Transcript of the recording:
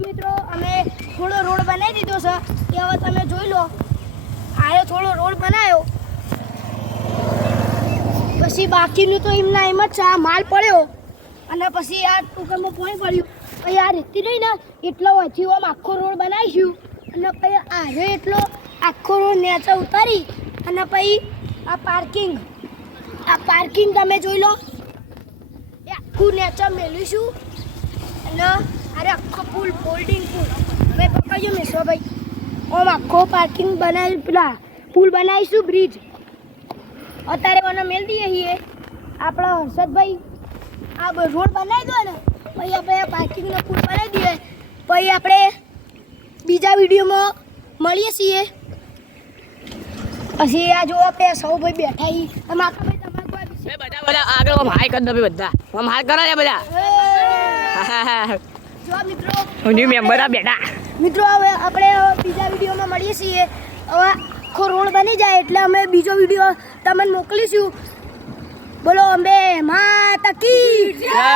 પછી મિત્રો અમે થોડો રોડ બનાવી દીધો છે એ હવે તમે જોઈ લો આયો થોડો રોડ બનાવ્યો પછી બાકીનું તો એમના એમ જ છે આ માલ પડ્યો અને પછી આ ટુકરમાં પોણી પડ્યું પછી આ રેતી રહી ને એટલો વચ્ચે આમ આખો રોડ બનાવીશું અને પછી આરે એટલો આખો રોડ નેચે ઉતારી અને પછી આ પાર્કિંગ તમે જોઈ લો એ આખું નેચે મેળવીશું અને અરે આખો પુલ ફોલ્ડિંગ પુલ હવે પકડજો મેશ્વરભાઈ આમ આખો પાર્કિંગ બનાવી પેલા પુલ બનાવીશું બ્રિજ અત્યારે મને મેળ દઈએ છીએ આપણા હર્ષદભાઈ આ રોડ બનાવી દો ને પછી આપણે પાર્કિંગનો પુલ બનાવી દઈએ પછી આપણે બીજા વિડીયોમાં મળીએ છીએ પછી આ જો આપણે સૌ ભાઈ બેઠા છીએ અને આખા ભાઈ તમારે બધા આગળ આમ હાઈ કરી દો બધા આમ હાઈ કરો ને બધા જો મિત્રો ન્યુ મેમ્બર આ બેઠા મિત્રો હવે આપણે બીજા વિડીયોમાં મળીએ છીએ હવે આખો રોડ બની જાય એટલે અમે બીજો વિડીયો તમને મોકલીશું બોલો અંબે માતા કી જય.